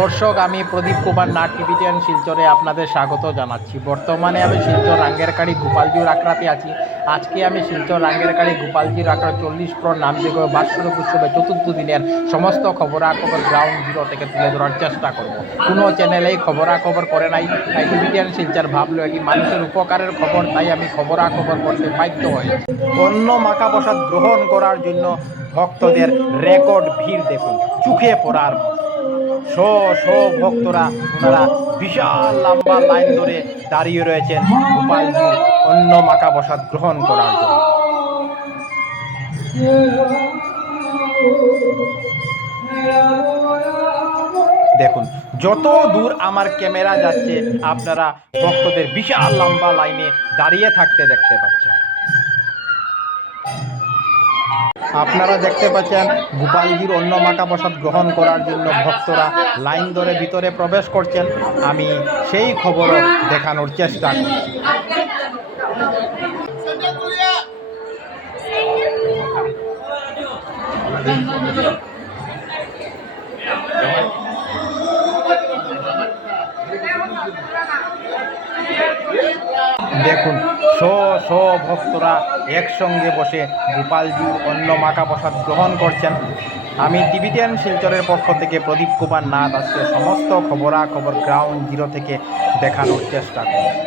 দর্শক, আমি প্রদীপ কুমার নাট টিভিটিয়ান শিলচরে আপনাদের স্বাগত জানাচ্ছি। বর্তমানে আমি শিলচর রাঙ্গেরকাড়ি গোপালজির আখড়াতে আছি। আজকে আমি শিলচর রাঙ্গেরকাড়ি গোপালজির আখড়া 40 প্রর নামযোগ্য বাৎসরিক উৎসবে চতুর্থ দিনের সমস্ত খবরাখবর গ্রাউন্ড জিরো থেকে তুলে ধরার চেষ্টা করব। কোনো চ্যানেলেই খবরাখবর করে নাই, তাই টিভিটিয়ান শিলচর ভাবলো এটি মানুষের উপকারের খবর, তাই আমি খবরাখবর করতে বাধ্য হয়েছি। অন্ন মাখা প্রসাদ গ্রহণ করার জন্য ভক্তদের রেকর্ড ভিড় দেখুন, চোখে পড়ার মতো। ভক্তরা ওনারা বিশাল লম্বা লাইন ধরে দাঁড়িয়ে রয়েছেন গোপালজির অন্ন মাখা প্রসাদ গ্রহণ করার জন্য। দেখুন, যত দূর আমার ক্যামেরা যাচ্ছে আপনারা ভক্তদের বিশাল লম্বা লাইনে দাঁড়িয়ে থাকতে দেখতে পাচ্ছেন। আপনারা দেখতে পাচ্ছেন গোপালজির অন্ন মাখা প্রসাদ গ্রহণ করার জন্য ভক্তরা লাইন ধরে ভিতরে প্রবেশ করছেন। আমি সেই খবরও দেখানোর চেষ্টা করছি। দেখুন, ভক্তরা একসঙ্গে বসে গোপালজির অন্ন মাখা প্রসাদ গ্রহণ করছেন। আমি টিভিটিয়ান শিলচরের পক্ষ থেকে প্রদীপ কুমার নাথ আজকে সমস্ত খবরাখবর গ্রাউন্ড জিরো থেকে দেখানোর চেষ্টা করছি।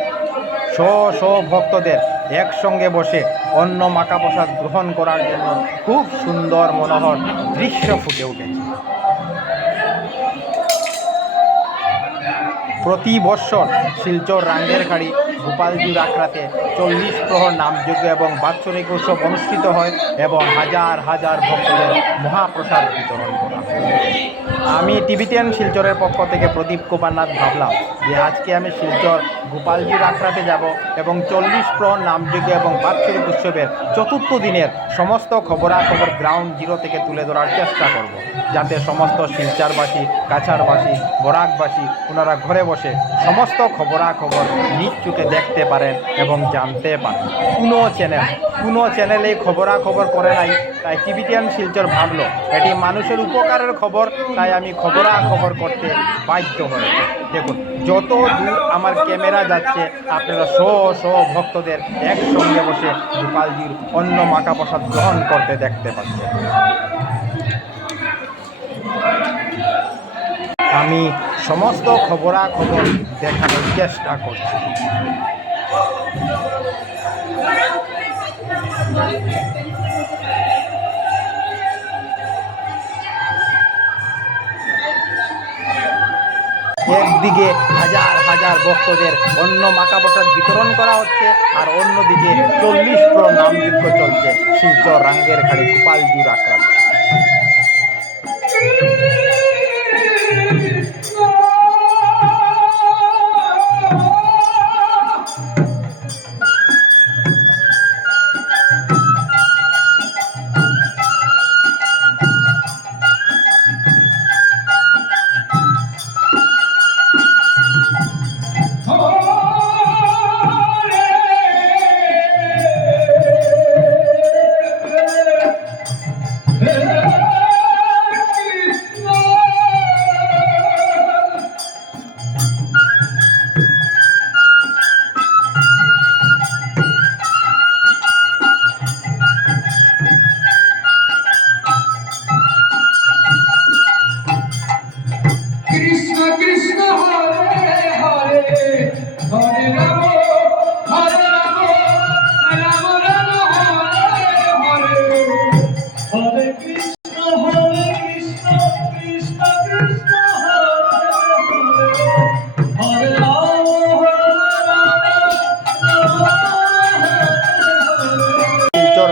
ভক্তদের একসঙ্গে বসে অন্ন মাখা প্রসাদ গ্রহণ করার জন্য খুব সুন্দর মনোহর দৃশ্য ফুটে উঠেছে। প্রতি বৎসর শিলচর রাঙ্গেরকাড়ি গোপালজির আখড়াতে 40 প্রহর নামযজ্ঞ এবং বাৎসরিক উৎসব অনুষ্ঠিত হয় এবং হাজার হাজার ভক্তদের মহাপ্রসাদ বিতরণ করা হয়। আমি টিভিটিয়ান শিলচরের পক্ষ থেকে প্রদীপ কুমার নাথ ভাবলাম যে আজকে আমি শিলচর গোপালজির আখড়াতে যাব এবং 40 প্রহর নামযজ্ঞ এবং বাৎসরিক উৎসবের চতুর্থ দিনের সমস্ত খবরাখবর গ্রাউন্ড জিরো থেকে তুলে ধরার চেষ্টা করব, যাতে সমস্ত শিলচরবাসী, কাছাড়বাসী, বরাকবাসী ওনারা ঘরে বসে সমস্ত খবরাখবর নিজ চোখে দেখতে পারেন এবং জানতে পারেন। কোনো চ্যানেলে খবরাখবর করে নাই, তাই টিভিটিয়ান শিলচর ভাবলো এটি মানুষের উপকারের খবর, তাই আমি খবরাখবর করতে বাধ্য হয়েছি। দেখুন, যত দূর আমার ক্যামেরা যাচ্ছে আপনারা ভক্তদের একসঙ্গে বসে গোপালজির অন্ন মাখা প্রসাদ গ্রহণ করতে দেখতে পাচ্ছেন। আমি সমস্ত খবরাখবর দেখানোর চেষ্টা করছি। একদিকে হাজার হাজার ভক্তদের অন্ন মাখা প্রসাদ বিতরণ করা হচ্ছে, আর অন্যদিকে 40 প্রহর নামযজ্ঞ চলছে শিলচর রাঙ্গেরকাড়ি গোপালজির আখড়াতে।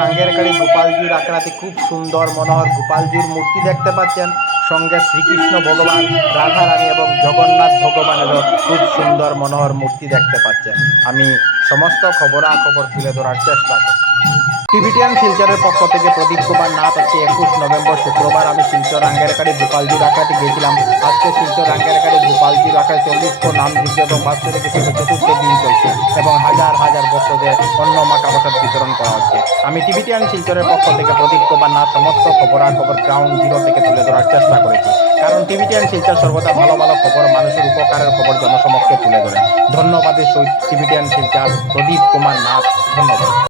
রাঙ্গেরকাড়ি গোপালজির আখড়াতে খুব সুন্দর মনোহর গোপালজির মূর্তি দেখতে পাচ্ছেন। সঙ্গে শ্রীকৃষ্ণ ভগবান, রাধারানী এবং জগন্নাথ ভগবানেরও খুব সুন্দর মনোহর মূর্তি দেখতে পাচ্ছেন। আমি সমস্ত খবরাখবর তুলে ধরার চেষ্টা করছি। টিভিটিয়ান শিলচরের পক্ষ থেকে প্রদীপ কুমার নাথ। আজকে 21 নভেম্বর শুক্রবার আমি শিলচর রাঙ্গেরকাড়ি গোপালজির আখড়াতে গিয়েছিলাম। আজকে শিলচর রাঙ্গেরকাড়ি গোপালজি গোপালজির আকারে 40 প্রহর নামযজ্ঞ এবং বাৎসরিক উৎসবের চতুর্থ দিন চলছে এবং হাজার হাজার ভক্তদের অন্ন মাখা প্রসাদ বিতরণ করা হচ্ছে। আমি টিভিটিয়ান শিলচরের পক্ষ থেকে প্রদীপ কুমার নাথ সমস্ত খবরাখবর গ্রাউন্ড জিরো থেকে তুলে ধরার চেষ্টা করেছি, কারণ টিভিটিয়ান শিলচর সর্বদা ভালো ভালো খবর, মানুষের উপকারের খবর জনসমক্ষে তুলে ধরেন। ধন্যবাদের সহিত টিভিটিয়ান শিলচর প্রদীপ কুমার নাথ। ধন্যবাদ।